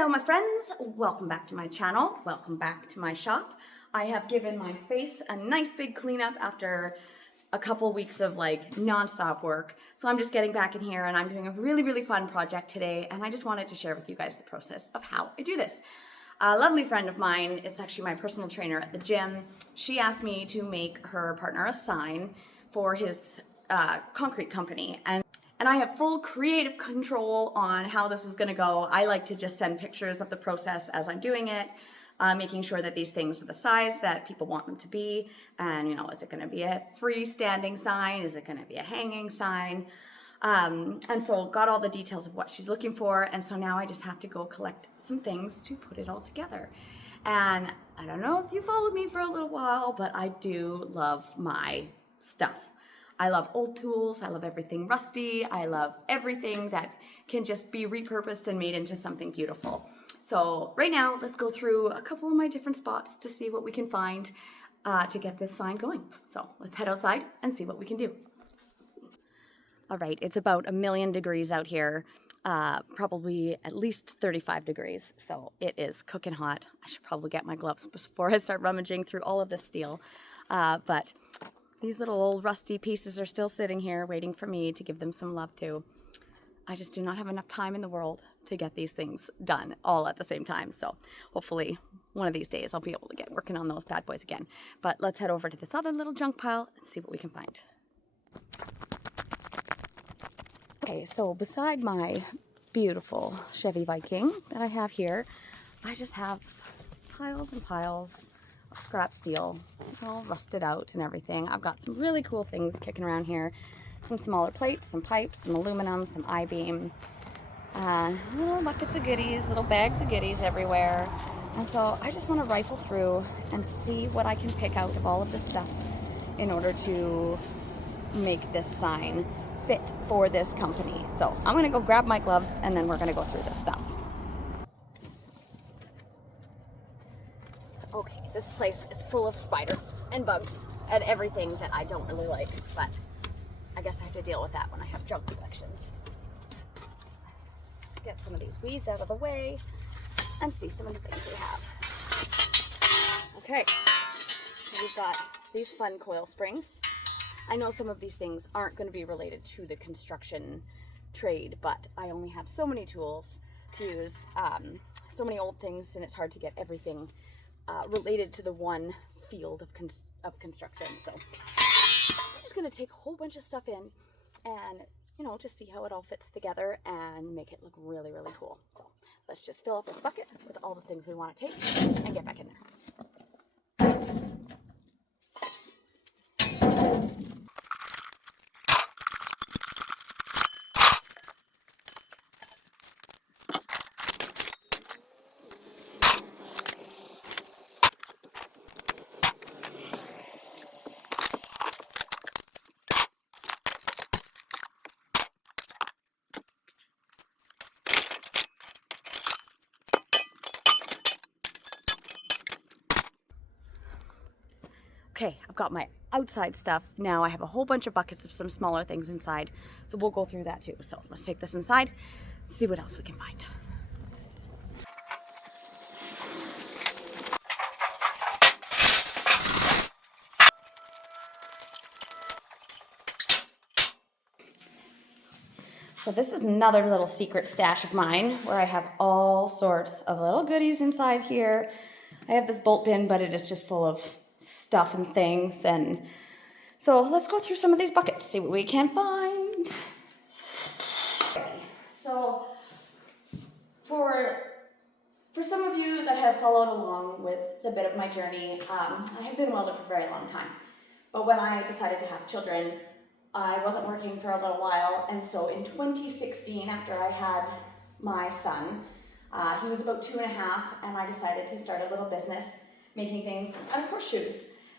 Hello my friends, welcome back to my channel, welcome back to my shop. I have given my face a nice big cleanup after a couple weeks of like non-stop work. So I'm just getting back in here and I'm doing a really fun project today, and I just wanted to share with you guys the process of how I do this. A lovely friend of mine, it's actually my personal trainer at the gym, she asked me to make her partner a sign for his concrete company. And I have full creative control on how this is gonna go. I like to just send pictures of the process as I'm doing it, making sure that these things are the size that people want them to be. And you know, is it gonna be a freestanding sign? Is it gonna be a hanging sign? And so got all the details of what she's looking for. And so now I just have to go collect some things to put it all together. And I don't know if you followed me for a little while, but I do love my stuff. I love old tools, I love everything rusty, I love everything that can just be repurposed and made into something beautiful. So right now, let's go through a couple of my different spots to see what we can find to get this sign going. So let's head outside and see what we can do. All right, it's about 1,000,000 degrees out here, probably at least 35 degrees. So it is cooking hot. I should probably get my gloves before I start rummaging through all of this steel. But these little old rusty pieces are still sitting here waiting for me to give them some love too. I just do not have enough time in the world to get these things done all at the same time. So hopefully one of these days I'll be able to get working on those bad boys again. But let's head over to this other little junk pile and see what we can find. Okay, so beside my beautiful Chevy Viking that I have here, I just have piles and piles of scrap steel. It's all rusted out and everything. I've got some really cool things kicking around here. Some smaller plates, some pipes, some aluminum, some I-beam. Little buckets of goodies, little bags of goodies everywhere. And so I just want to rifle through and see what I can pick out of all of this stuff in order to make this sign fit for this company. So I'm going to go grab my gloves and then we're going to go through this stuff. Okay, this place is full of spiders and bugs and everything that I don't really like, but I guess I have to deal with that when I have junk collections. Get some of these weeds out of the way and see some of the things we have. Okay, so we've got these fun coil springs. I know some of these things aren't going to be related to the construction trade, but I only have so many tools to use, so many old things, and it's hard to get everything related to the one field of construction. So I'm just going to take a whole bunch of stuff in and, you know, just see how it all fits together and make it look really cool. So let's just fill up this bucket with all the things we want to take and get back in there. Okay, I've got my outside stuff. Now I have a whole bunch of buckets of some smaller things inside, so we'll go through that too. So let's take this inside, see what else we can find. So this is another little secret stash of mine where I have all sorts of little goodies inside here. I have this bolt bin, but it is just full of stuff and things. And so let's go through some of these buckets, see what we can find. So for some of you that have followed along with a bit of my journey, I have been welding for a very long time. But when I decided to have children, I wasn't working for a little while, and so in 2016, after I had my son, he was about 2.5, and I decided to start a little business making things out of horseshoes.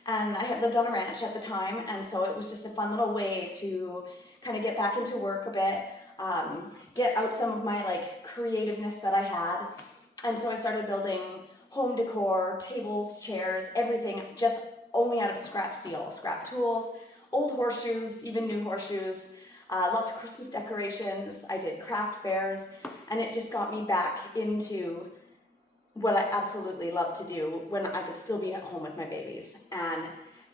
And I had lived on a ranch at the time, and so it was just a fun little way to kind of get back into work a bit, get out some of my like creativeness that I had. And so I started building home decor, tables, chairs, everything just only out of scrap steel, scrap tools, old horseshoes, even new horseshoes, lots of Christmas decorations. I did craft fairs, and it just got me back into what I absolutely love to do when I could still be at home with my babies. And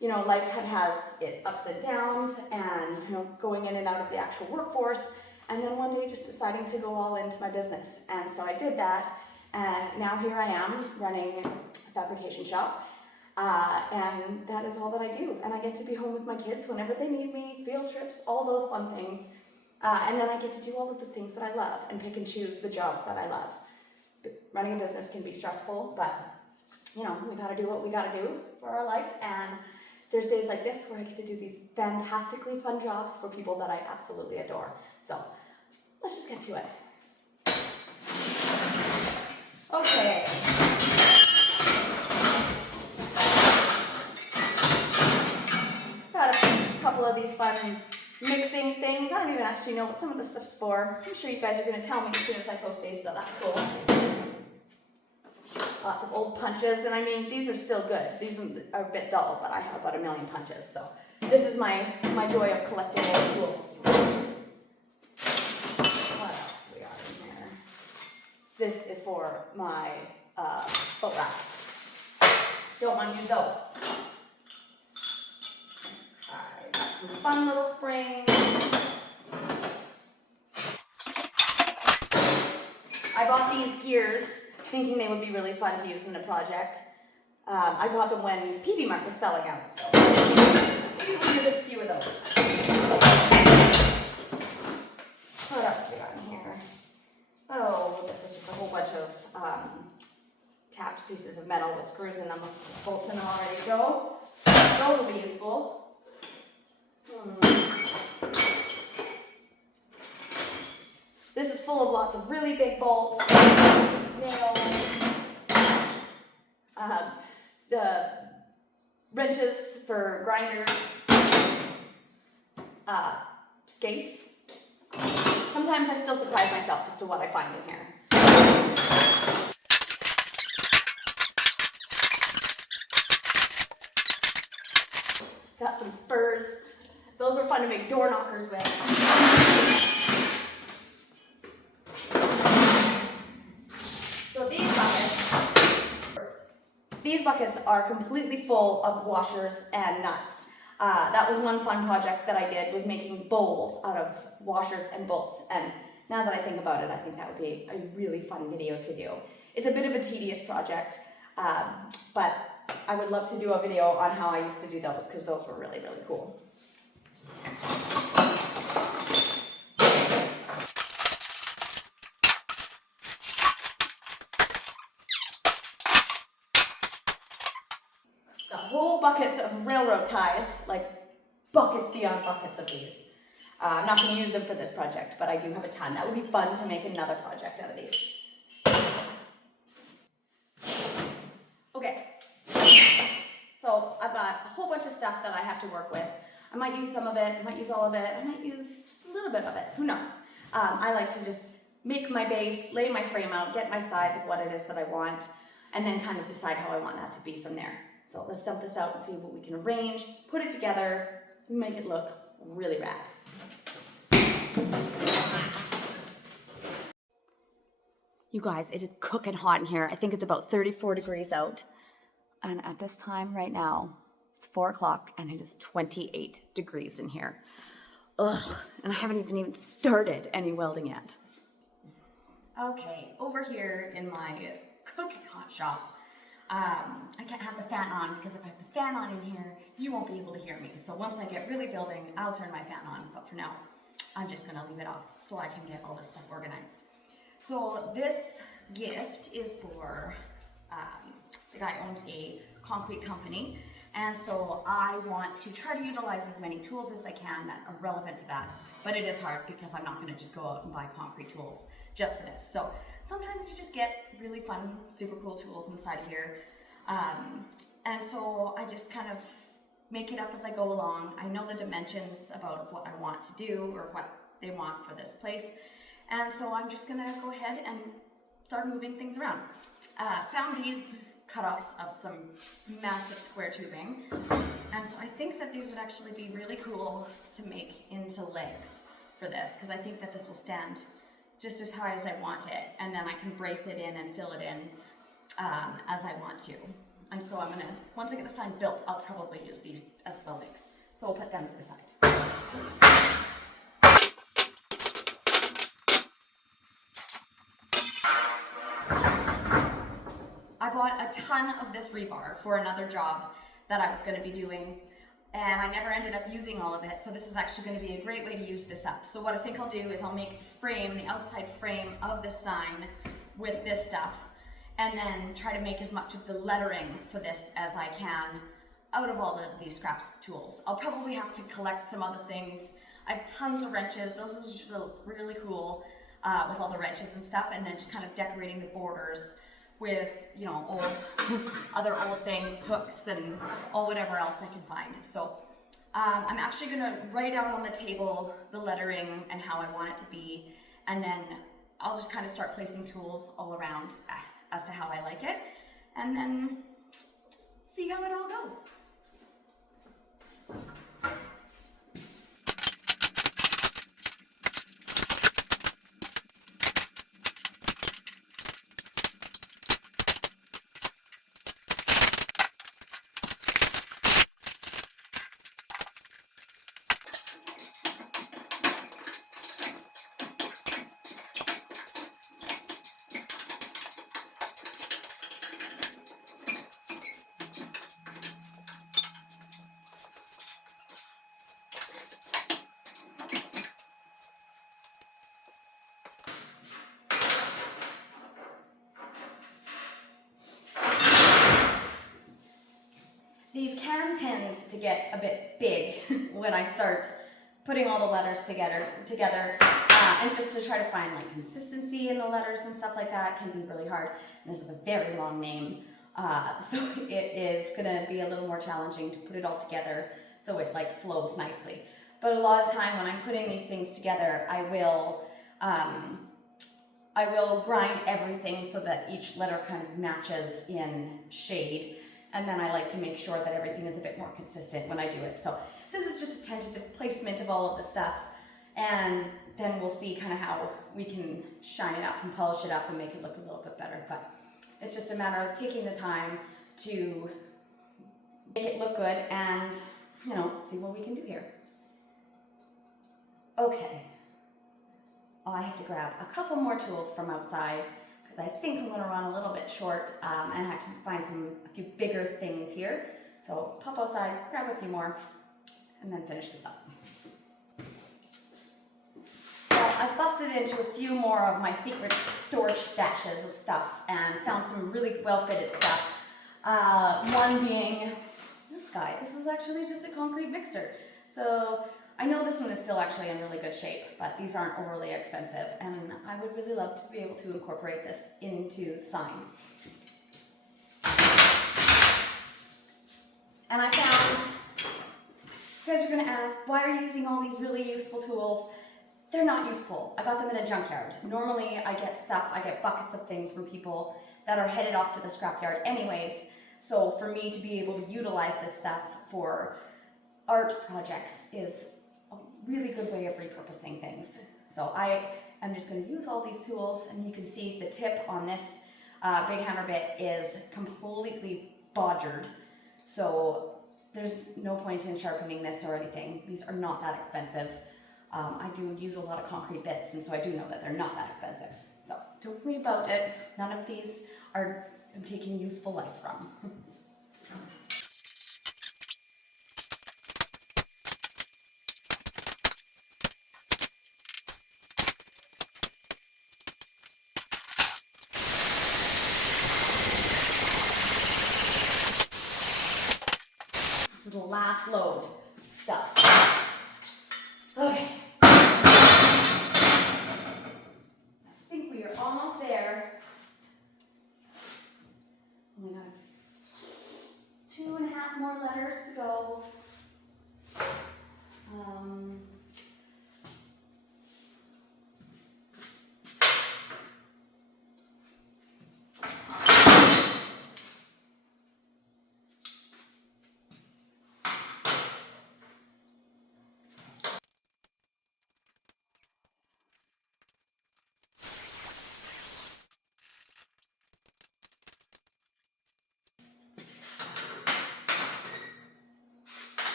you know, life has its ups and downs, and you know, going in and out of the actual workforce, and then one day just deciding to go all into my business. And so I did that, and now here I am running a fabrication shop, and that is all that I do. And I get to be home with my kids whenever they need me, field trips, all those fun things. And then I get to do all of the things that I love and pick and choose the jobs that I love. Running a business can be stressful, but you know, we gotta do what we gotta do for our life. And there's days like this where I get to do these fantastically fun jobs for people that I absolutely adore. So let's just get to it. Okay. Got a couple of these fun mixing things. I don't even actually know what some of this stuff's for. I'm sure you guys are going to tell me as soon as I post these, so that's cool. Lots of old punches, and I mean, these are still good. These are a bit dull, but I have about 1 million punches, so this is my joy of collecting old tools. What else we got in here? This is for my boat rack. Don't want to use those. I got some fun little springs. I bought these gears thinking they would be really fun to use in a project. I got them when PV Mart was selling out, so I'll use a few of those. What else we got in here? Oh, this is just a whole bunch of tapped pieces of metal with screws in them, bolts in them already to go. Those will be useful. This is full of lots of really big bolts, nails, the wrenches for grinders, skates. Sometimes I still surprise myself as to what I find in here. Got some spurs. Those are fun to make door knockers with. So these buckets are completely full of washers and nuts. That was one fun project that I did, was making bowls out of washers and bolts. And now that I think about it, I think that would be a really fun video to do. It's a bit of a tedious project, but I would love to do a video on how I used to do those, because those were really, really cool. Got whole buckets of railroad ties, like buckets beyond buckets of these. I'm not going to use them for this project, but I do have a ton. That would be fun to make another project out of these. Okay, so I've got a whole bunch of stuff that I have to work with. I might use some of it, I might use all of it, I might use just a little bit of it, who knows. I like to just make my base, lay my frame out, get my size of what it is that I want, and then kind of decide how I want that to be from there. So let's dump this out and see what we can arrange, put it together, make it look really rad. You guys, it is cooking hot in here. I think it's about 34 degrees out. And at this time right now, it's 4 o'clock and it is 28 degrees in here. Ugh, and I haven't even started any welding yet. Okay, over here in my cooking hot shop, I can't have the fan on, because if I have the fan on in here, you won't be able to hear me. So once I get really building, I'll turn my fan on. But for now, I'm just gonna leave it off so I can get all this stuff organized. So this gift is for the guy owns a concrete company, and so I want to try to utilize as many tools as I can that are relevant to that. But it is hard because I'm not going to just go out and buy concrete tools just for this. So sometimes you just get really fun, super cool tools inside of here, and so I just kind of make it up as I go along. I know the dimensions about what I want to do or what they want for this place. And so I'm just gonna go ahead and start moving things around. Found these cutoffs of some massive square tubing. And so I think that these would actually be really cool to make into legs for this because I think that this will stand just as high as I want it, and then I can brace it in and fill it in as I want to. And so I'm gonna, once I get the sign built, I'll probably use these as weldings. So we'll put them to the side. I bought a ton of this rebar for another job that I was going to be doing, and I never ended up using all of it, so this is actually going to be a great way to use this up. So what I think I'll do is I'll make the frame, the outside frame of the sign with this stuff, and then try to make as much of the lettering for this as I can out of all of these scraps tools. I'll probably have to collect some other things. I have tons of wrenches. Those ones just look really cool with all the wrenches and stuff, and then just kind of decorating the borders with, you know, other old things, hooks, and all whatever else I can find. So I'm actually gonna write out on the table the lettering and how I want it to be, and then I'll just kind of start placing tools all around as to how I like it, and then just see how it all goes. These can tend to get a bit big when I start putting all the letters together, and just to try to find like consistency in the letters and stuff like that can be really hard. And this is a very long name, so it is gonna be a little more challenging to put it all together so it like flows nicely. But a lot of time when I'm putting these things together, I will grind everything so that each letter kind of matches in shade. And then I like to make sure that everything is a bit more consistent when I do it. So this is just a tentative placement of all of the stuff. And then we'll see kind of how we can shine it up and polish it up and make it look a little bit better. But it's just a matter of taking the time to make it look good and, you know, see what we can do here. Okay. Oh, I have to grab a couple more tools from outside, because I think I'm going to run a little bit short and I have to find a few bigger things here. So pop outside, grab a few more, and then finish this up. Well, I've busted into a few more of my secret storage stashes of stuff and found some really well-fitted stuff. One being this guy. This is actually just a concrete mixer. So I know this one is still actually in really good shape, but these aren't overly expensive, and I would really love to be able to incorporate this into the sign. And I found, you guys are going to ask, why are you using all these really useful tools? They're not useful. I got them in a junkyard. Normally I get buckets of things from people that are headed off to the scrapyard anyways, so for me to be able to utilize this stuff for art projects is a really good way of repurposing things. So I am just going to use all these tools, and you can see the tip on this big hammer bit is completely bodgered. So there's no point in sharpening this or anything. These are not that expensive. I do use a lot of concrete bits, and so I do know that they're not that expensive. So don't worry about it. None of these are I'm taking useful life from. The last load stuff. Okay. I think we are almost there. Only got 2.5 more letters to go.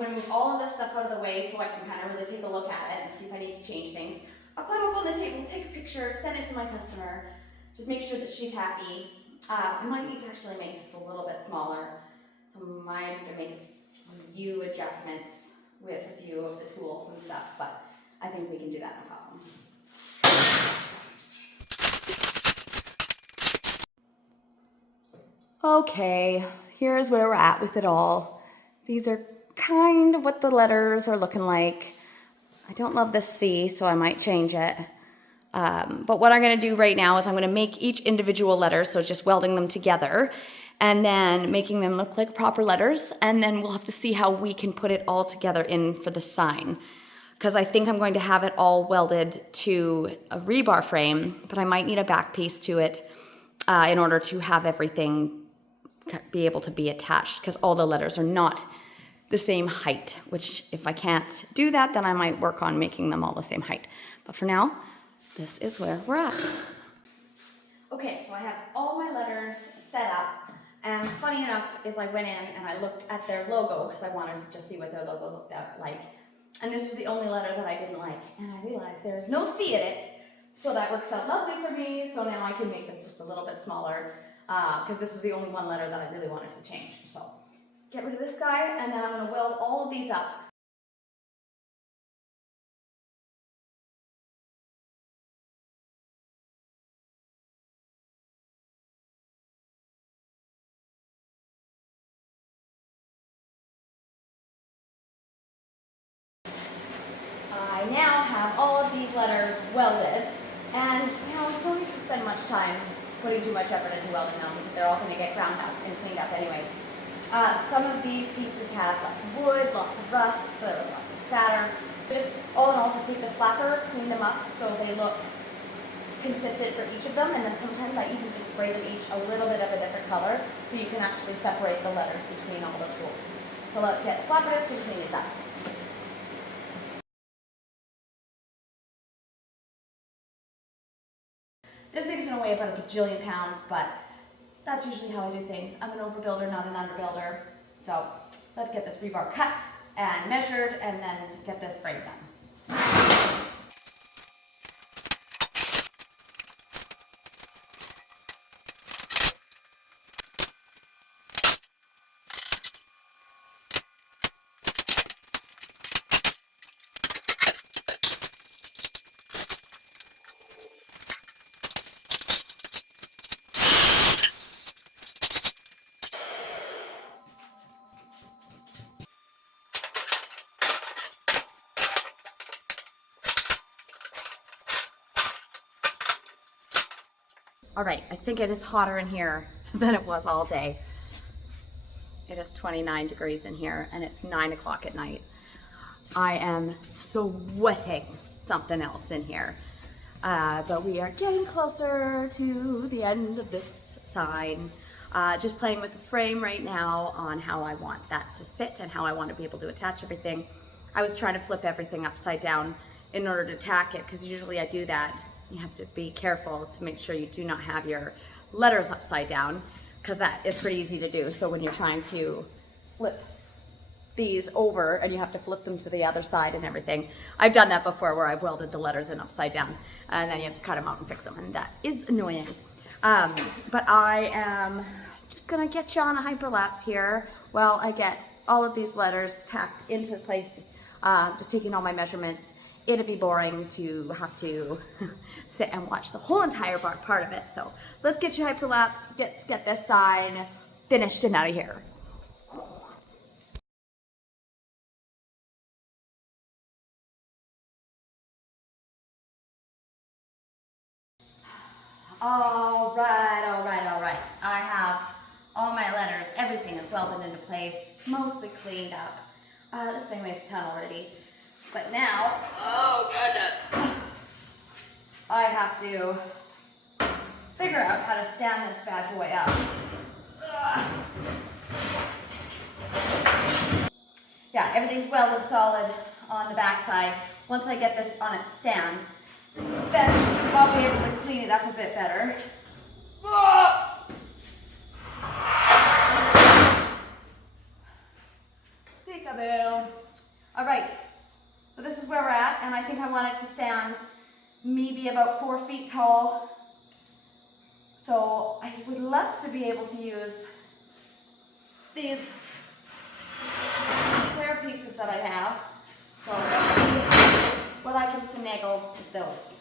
I'm gonna move all of this stuff out of the way so I can kind of really take a look at it and see if I need to change things. I'll climb up on the table, take a picture, send it to my customer, just make sure that she's happy. I might need to actually make this a little bit smaller, so I might have to make a few adjustments with a few of the tools and stuff, but I think we can do that no problem. Okay, here's where we're at with it all. These are kind of what the letters are looking like. I don't love this C, so I might change it. But what I'm gonna do right now is I'm gonna make each individual letter, so just welding them together, and then making them look like proper letters, and then we'll have to see how we can put it all together in for the sign. Because I think I'm going to have it all welded to a rebar frame, but I might need a back piece to it in order to have everything be able to be attached, because all the letters are not the same height, which if I can't do that, then I might work on making them all the same height. But for now, this is where we're at. Okay, so I have all my letters set up, and funny enough is I went in and I looked at their logo because I wanted to just see what their logo looked like. And this was the only letter that I didn't like, and I realized there's no C in it, so that works out lovely for me. So now I can make this just a little bit smaller, because this was the only one letter that I really wanted to change. So get rid of this guy, and then I'm going to weld all of these up. I now have all of these letters welded, and you know, I don't need to spend much time putting too much effort into welding them because they're all going to get ground up and cleaned up anyways. Some of these pieces have wood, lots of rust, so there was lots of spatter. Just all in all, just take this flapper, clean them up so they look consistent for each of them, and then sometimes I even just spray them each a little bit of a different color so you can actually separate the letters between all the tools. So let's get the flapper to clean these up. This thing's gonna weigh about a bajillion pounds, but that's usually how I do things. I'm an overbuilder, not an underbuilder. So let's get this rebar cut and measured and then get this frame done. All right, I think it is hotter in here than it was all day. It is 29 degrees in here and it's 9 o'clock at night. I am sweating something else in here. But we are getting closer to the end of this sign. Just playing with the frame right now on how I want that to sit and how I want to be able to attach everything. I was trying to flip everything upside down in order to tack it, because usually I do that. You have to be careful to make sure you do not have your letters upside down, because that is pretty easy to do. So when you're trying to flip these over and you have to flip them to the other side and everything. I've done that before where I've welded the letters in upside down and then you have to cut them out and fix them, and that is annoying. But I am just gonna get you on a hyperlapse here while I get all of these letters tacked into place, just taking all my measurements. It'd be boring to have to sit and watch the whole entire part of it. So let's get you hyperlapsed, get this side finished and out of here. All right. I have all my letters, everything is welded into place, mostly cleaned up. This thing weighs a ton already. But now, oh goodness, I have to figure out how to stand this bad boy up. Yeah, everything's welded solid on the back side. Once I get this on its stand, then I'll be able to clean it up a bit better. I think Peekaboo. All right, so this is where we're at, and I think I want it to stand maybe about 4 feet tall. So I would love to be able to use these square pieces that I have. So let's see what I can finagle with those.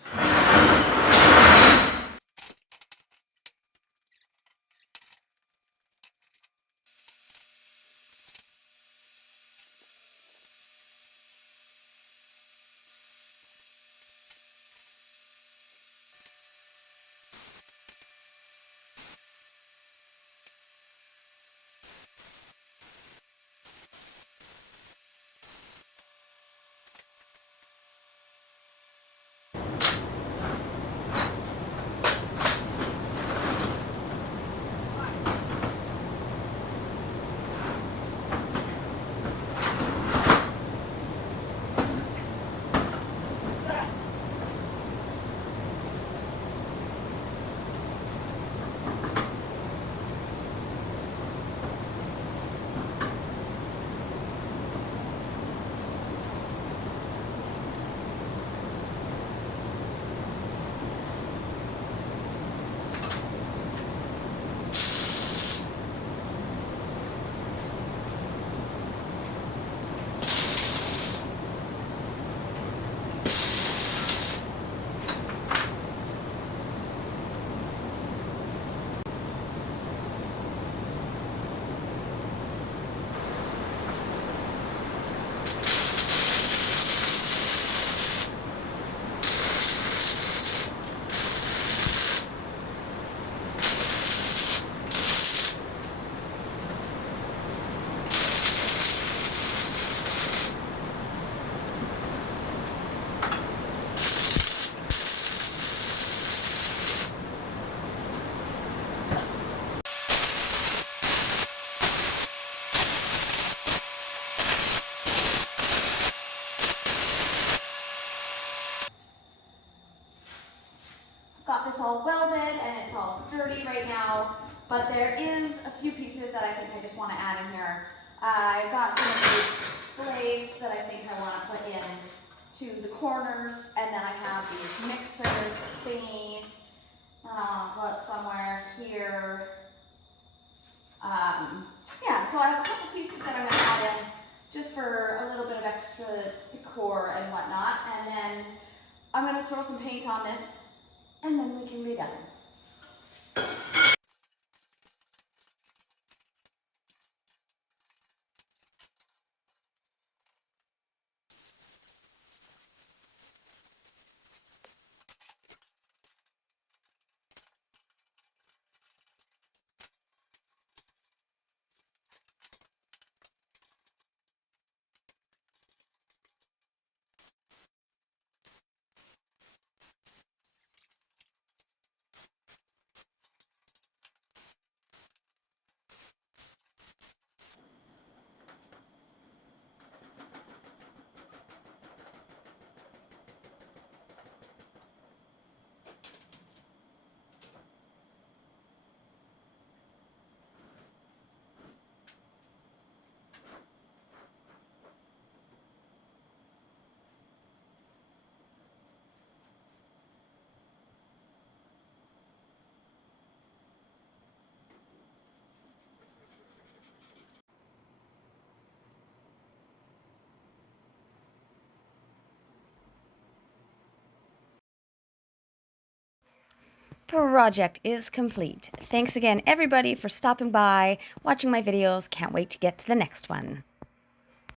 Got this all welded and it's all sturdy right now, but there is a few pieces that I think I just want to add in here. I got some of these blades that I think I want to put in to the corners, and then I have these mixer thingies that I want to put somewhere here. Yeah, so I have a couple pieces that I'm going to add in just for a little bit of extra decor and whatnot, and then I'm going to throw some paint on this, and then we can be done. Project is complete. Thanks again, everybody, for stopping by, watching my videos. Can't wait to get to the next one.